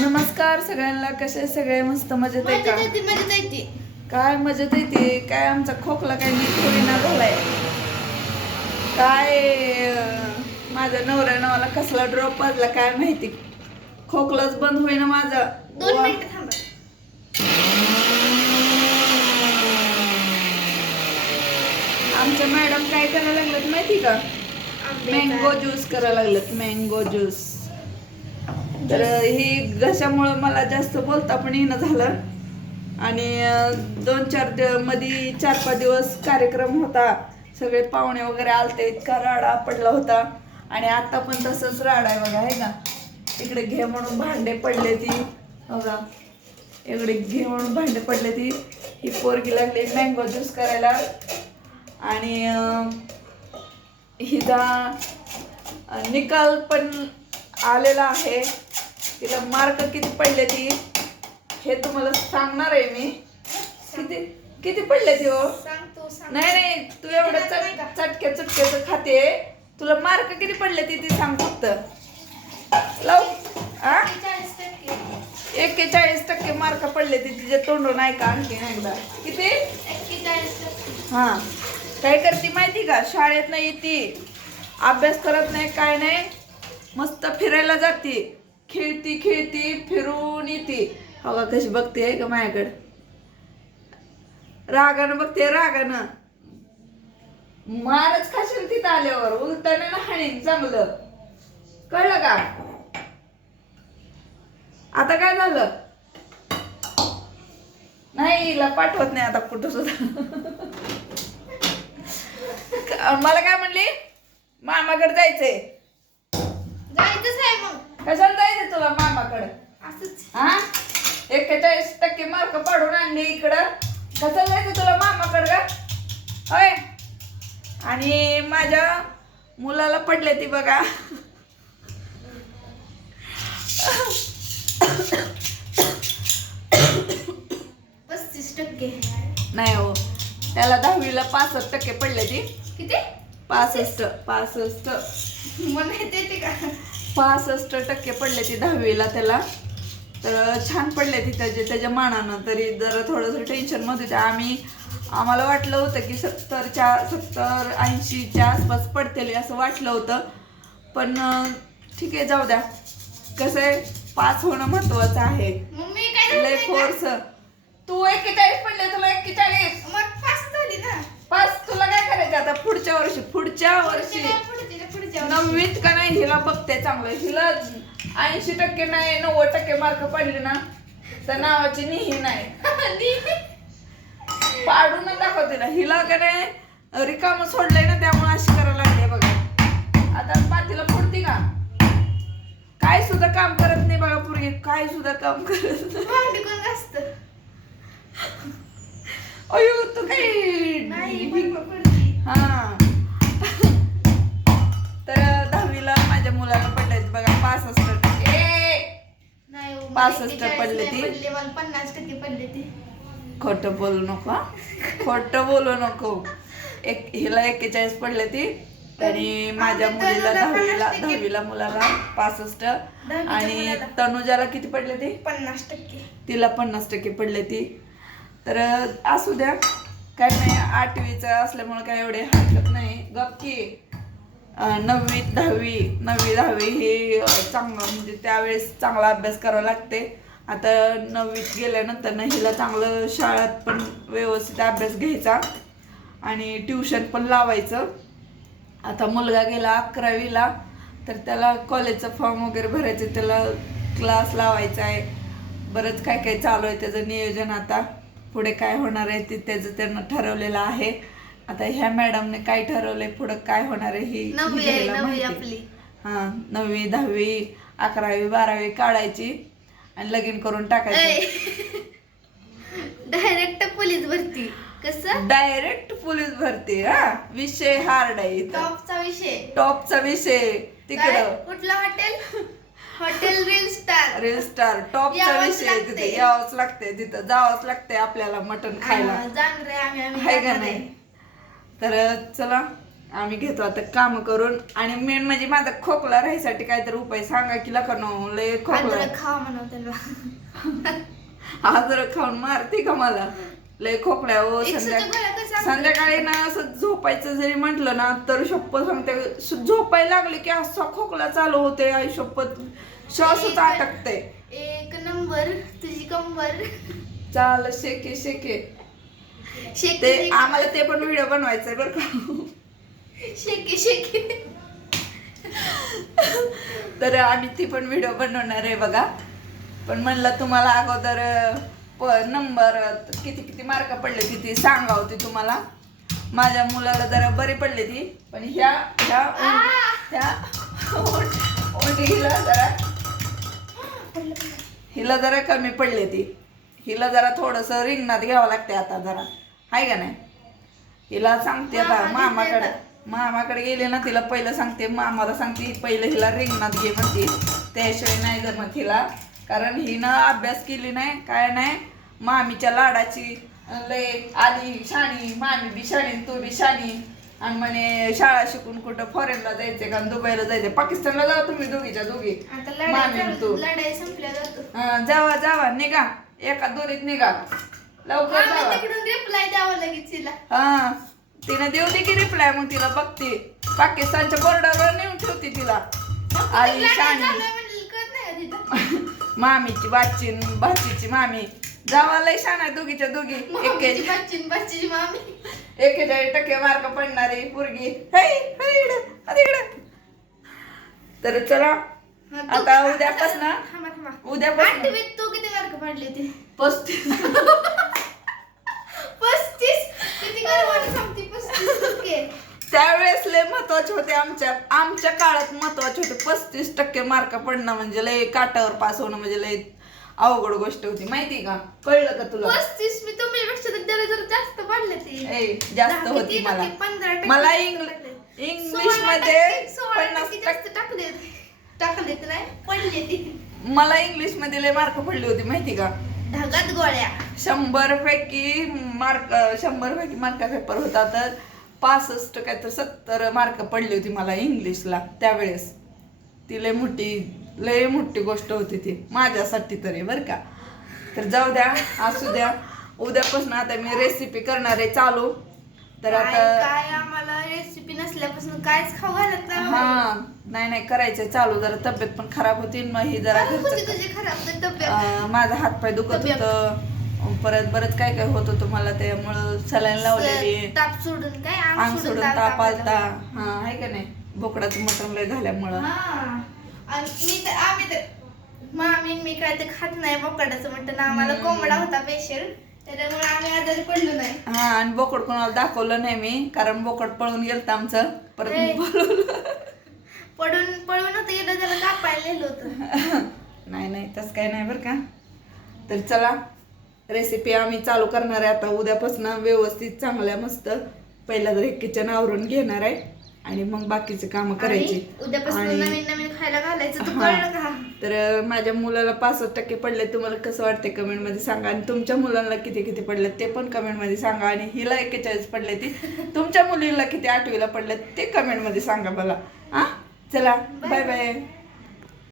नमस्कार सगळ्यांना कसे सगळे? मस्त मजेत आहे का? काय मजेत येते काय आमचा खोकला काय नीट होईना झालाय? काय माझ्या नवऱ्यानं मला कसला ड्रॉप वाजला काय माहिती? खोकलाच बंद होईना माझा. दोन वा. मिनिटं थांबा. आमच्या मॅडम काय करायला लागल्यात माहिती का? मँगो ज्यूस करायला लागलेत मँगो ज्यूस तर ही घशामुळं मला जास्त बोलता पण येणं झालं. आणि दोन चार दिवमध्ये चार पाच दिवस कार्यक्रम होता. सगळे पाहुणे वगैरे आलते इतका राडा पडला होता. आणि आता पण तसंच राडा आहे बघा आहे ना? इकडे घे म्हणून भांडे पडले ती. बघा. इकडे घे म्हणून भांडे पडले ती. ही पोरगी लागली मँगो ज्यूस करायला. आणि हिदा निकाल पण आलेला आहे. तिला मार्क किती पडले ती? हे तुम्हाला सांगणार आहे मी. किती किती पडले ती हो? तू नाही नाही तू एवढं चट चटक्या चटक्याचं खाते. तुला मार्क किती पडले ती ती सांग फक्त. लाव. आ? एक्केचाळीस टक्के. मार्क पडले ती तिच्या तोंडून ऐका आणखी एकदा. किती? हा. काय करते माहिती का? शाळेत नाही येते. अभ्यास करत नाही काय नाही. मस्त फिरायला जाते. खेळती खेळती फिरून येते. हवा कशी बघते का माझ्याकडे. रागानं बघते रागानं. मारच खाशील तिथं आल्यावर उलटाने ना हाणीन चांगलं कळलं का? आता काय झालं? नाही हिला पाठवत नाही आता कुठं सुद्धा. मला काय म्हणली? मामाकडे जायचंय. जायचंच आहे मग. कशाला जायचंय तुला मामाकडे? असंच. हा एक्केचाळीस टक्के मार्क पाडून आणले इकडं. कशाला जायचं तुला मामाकडे का होय? आणि माझ्या मुलाला पडले ती बघा. पस्तीस टक्के. नाही हो. त्याला दहावीला पासष्ट टक्के पडले ती. किती? पासष्ट पासष्ट. मला येते का? पासष्ट टक्के पडले ती दहावीला त्याला. तर छान पडले ती त्याचे त्याच्या मानानं. तरी जरा थोडंसं टेन्शनमध्ये होते. आम्ही आम्हाला वाटलं होतं की सत्तरच्या सत्तर ऐंशीच्या आसपास पडतील असं वाटलं होतं. पण ठीक आहे जाऊ द्या. कसं आहे पास होणं महत्वाचं आहे. लय फोर्स तू एक्केचाळीस पडले तुला एक्केचाळीस का? मग पास झाली ना पास आता पुढच्या वर्षी पुढच्या वर्षी. नववीत का नाही हिला बघते चांगलं हिला ऐंशी टक्के नाही नव्वद टक्के मार्क पडले ना तर नावाची निही नाही पाडून दाखव तिला हिला का नाही रिकाम सोडलंय ना त्यामुळे अशी करायला लागली बघा आता पातीला पुढती का काय सुद्धा काम करत नाही बघा पूर्वी काय सुद्धा काम करत नाही. घासतं? अयो तू काही. हा. तर दहावीला माझ्या मुलाला पडले बघा पासष्ट टक्के. हो, पासष्ट 41 पडले ती? मला पन्नास टक्के पडले ते. खोटं बोलू नको हा. खोटं बोलू नको. एक हिला एक्केचाळीस पडले ती. आणि माझ्या मुलीला दहावीला दहावीला मुलाला पासष्ट. आणि. तनुजाला किती पडले ती? पन्नास टक्के. तिला पन्नास टक्के पडले ती. तर असू द्या. काय नाही आठवीचं असल्यामुळे काय एवढे हरकत नाही. गप्पी नववी दहावी नववी दहावी हे चांगलं म्हणजे त्यावेळेस चांगला अभ्यास करावा लागते. आता नववीत गेल्यानंतर ना हिला चांगलं शाळेत पण व्यवस्थित अभ्यास घ्यायचा आणि ट्युशन पण लावायचं. आता मुलगा गेला अकरावीला तर त्याला कॉलेजचा फॉर्म वगैरे भरायचं त्याला क्लास लावायचा आहे. बरंच काय काय चालू आहे त्याचं नियोजन आता. पुढे काय होणार आहे ते त्याचं त्यांना ठरवलेलं आहे. आता ह्या मॅडमने काय ठरवलंय पुढं काय होणार आहे ही नववी आहे नववी माहिती. आपली. हा नववी दहावी अकरावी बारावी काढायची आणि लगीन करून टाकायचं. डायरेक्ट पोलीस भरती. कसं? डायरेक्ट पोलीस भरती हा. विषय हार्ड आहे इथं. टॉपचा विषय. टॉपचा विषय. काय? तिकडं कुठलं hotel hotel reel star reel star टॉपचा यावंच विषय. तिथे. यावंच लागते तिथं. जावंच लागते आपल्याला मटण खायला. जाणार आहे आम्ही आम्ही आहे का जाणार नाही. तर चला आम्ही घेतो आता काम करून. आणि मेन म्हणजे माझा खोकला राहायसाठी काहीतरी उपाय सांगा की लखनऊ लय खोकला अद्रक खा म्हणा त्याला. खाऊन मारते का मला? लय खोकल्या हो एकशेच्या गोळ्या संध्याकाळी ना असं झोपायचं जरी म्हटलं ना तर शपथ सांगते. झोपायला लागले की असा खोकला चालू होते आई शपथ. श्वासच अटकते. एक नंबर तुझी कंबर. चाल शेके शेके. ते. आम्हाला ते पण व्हिडिओ बनवायचंय बरं का. शेकी शेकी. तर आम्ही ती पण व्हिडिओ बनवणार आहे बघा. पण म्हणलं तुम्हाला अगोदर नंबर किती किती मार्क पडले किती सांगा होती तुम्हाला. माझ्या मुलाला जरा बरी पडली ती पण ह्या ह्या ह्या हिला जरा हिला जरा कमी पडले ती. हिला जरा थोडस रिंगणात घ्यावं लागते आता जरा. हाय का नाही? हिला सांगते आता मामा मामाकडे. मामाकडे गेले ना तिला पहिलं सांगते मामाला सांगते पहिलं हिला रिंगणात घे म्हणते. त्याशिवाय नाही जमत हिला. कारण हिनं अभ्यास केली नाही काय नाही. मामीच्या लाडाची लय आली शाणी मामी बी शाणी तू बी शाणी. आणि म्हणे शाळा शिकून कुठं फॉरेनला जायचे का दुबईला जायचे पाकिस्तानला जा तुम्ही दोघीच्या दोघी आता मामी आणि तू. लढाई संपल्या जातो. अं, जावा जावा निघा. एका दोरीत निघा. लवकर आम्ही जावा. तिकडून रिप्लाय द्यावं लागेल तिला. हा. तिने देऊ दे की रिप्लाय मग तिला बघते. पाकिस्तानच्या बॉर्डरवर नेऊन ठेवते तिला. आली लढाई शाणी. चालू आहे म्हणलं कळत नाही का तिथं? मामीची बाची भाचीची मामी. जावा लय शान आहे दोघीच्या दोघी. मामीची एके बाची बाची मामी. एकेचाळीस टक्के मार्क पडणारी पोरगी. है, इकडं, आता इकडं. तर चला आता उद्यापासून थांबा थांबा. उद्यापासून. आठवीत तू किती मार्क पडले ते. पस्तीस किती गर्वाने सांगते पस्तीस टक्के त्यावेळेस लय महत्त्वाचे होते आमच्या आमच्या काळात महत्त्वाचे होते. पस्तीस टक्के मार्क पडणं म्हणजे लय काटावर पास होणं म्हणजे लय अवघड गोष्ट होती. माहिती का? कळलं का तुला? पस्तीस मी तर जरा जास्त पडले ते. ए, जास्त दहा होती किती मला. टक्के? पंधरा टक्के मला पडले. इंग्लिश सोळा मध्ये टक्के- सोळा पन्नास टक्के टक्के जास्त टाकले टाकले तर नाही पडले. ते मला इंग्लिशमध्ये लय मार्क पडले होते माहिती का? ढगात गोळ्या. शंभर पैकी मार्क शंभर पैकी मार्का पेपर होता तर पासष्ट काय तर सत्तर मार्क पडली होती मला इंग्लिशला त्यावेळेस. ती लय मोठी लय मोठी गोष्ट होती ती. माझ्यासाठी तरी बरं का. तर जाऊ द्या असू द्या. उद्यापासून आता मी रेसिपी करणार आहे चालू. तर आता काय आम्हाला रेसिपी नसल्यापासून कायच खाऊ घालत नाही हा. नाही नाही करायचंय चालू. जरा तब्येत पण खराब होती. मग ही जरा खराब? माझा हातपाय दुखत. होतं. परत बरंच काय काय होत होतं मला त्यामुळं सलाईन लावलेली. ताप सोडून काय? अंग सोडून ताप आलता. आला. हा आहे का नाही? बोकडाचं मटण लय झाल्यामुळं. हा. आणि मी तर आम्ही तर मामी मी काय ते खात नाही बोकडाचं मटण. आम्हाला. कोंबडा होता स्पेशल त्याच्यामुळे आम्ही आजारी पडलो नाही. हा आणि बोकड कोणाला दाखवलं नाही मी कारण बोकड पळून गेलत आमचं. परत पडून पळून होतं गेलं त्याला कापायला नेलं होतं. नाही नाही तसं काय नाही बरं का. तर चला रेसिपी आम्ही चालू करणार आहे. आता उद्यापासून व्यवस्थित चांगल्या मस्त पहिला तर एक किचन आवरून घेणार आहे आणि मग बाकीचे कामं करायची. तर माझ्या मुलाला पासष्ट टक्के पडले. तुम्हाला कसं वाटते कमेंटमध्ये सांगा. आणि तुमच्या मुलांना किती किती पडले ते पण कमेंटमध्ये सांगा. आणि हिला एक्केचाळीस पडले ती. तुमच्या मुलीला किती आठवीला पडले ते कमेंटमध्ये सांगा मला. हा? चला. Bye bye